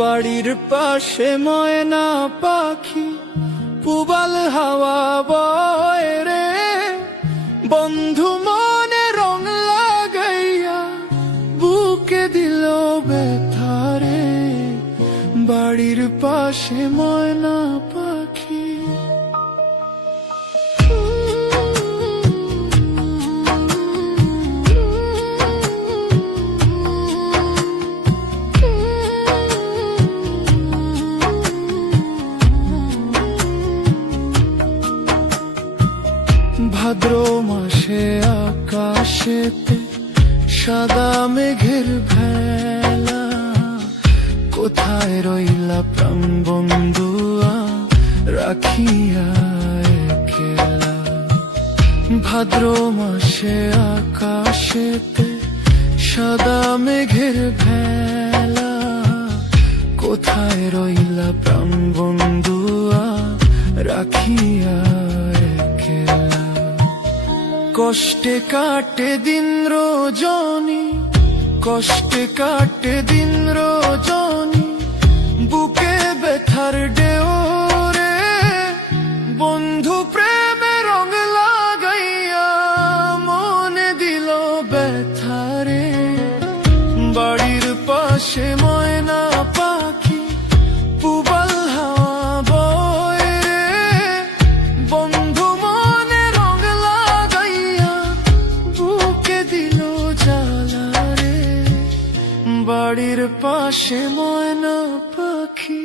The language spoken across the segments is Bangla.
বাড়ির পাশে ময়না পাখি পুবাল হাওয়া বয় রে, বন্ধু মনে রং লাগাইয়া বুকে দিল ব্যথা রে। বাড়ির পাশে ময়না পাখি। ভাদ্র মাসে আকাশেতে সাদা মেঘের ভেলা, কোথায় রইলা প্রাণ বন্ধুয়া রাখিয়া একলা। ভাদ্র মাসে আকাশেতে সাদা মেঘের ভেলা, কোথায় রইলা প্রাণ বন্ধুয়া রাখিয়া একলা। কষ্টে কাটে দিন রজনী, কষ্টে কাটে দিন রজনী, বুকে ব্যথার ঢেউ রে। বন্ধু প্রেমে রং লাগাইয়া মনে দিল ব্যথা রে। বাড়ির পাশে ময়না পাখি পুবাল হাওয়া বয় রে, বন্ধু মনে রং লাগাইয়া বুকে দিল জ্বালা রে। বাড়ির পাশে ময়না পাখি।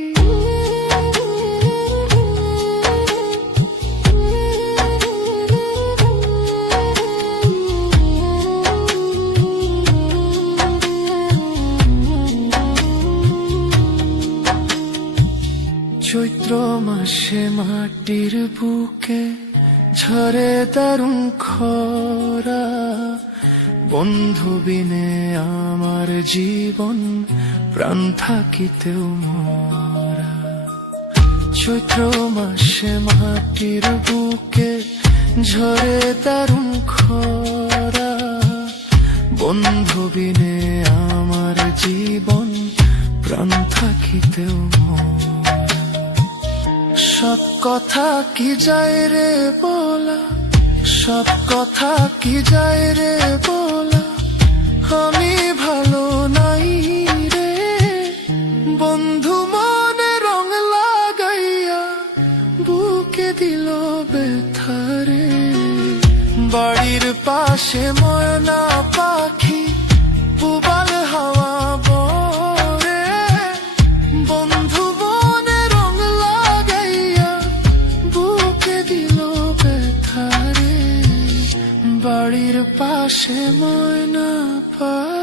চৈত্র মাসে মাটির বুকে ঝরে দারুণ খরা, বন্ধু বিনে আমার জীবন প্রাণ থাকিতেও মরা। চৈত্র মাসে মাটির বুকে ঝরে দারুণ খরা, বন্ধু বিনে আমার জীবন প্রাণ থাকিতেও মরা। সব কথা কি যায় রে বলা, সব কথা কি যায় রে বলা, আমি ভালো নাই রে। বন্ধু মনে রং লাগাইয়া বুকে দিল ব্যথা রে। বাড়ির পাশে ময়না পাখি পুবাল হাওয়া বয়, বন্ধু মনে রং লাগাইয়া বুকে দিল ব্যথা রে। বাড়ির পাশে ময়না পাখি।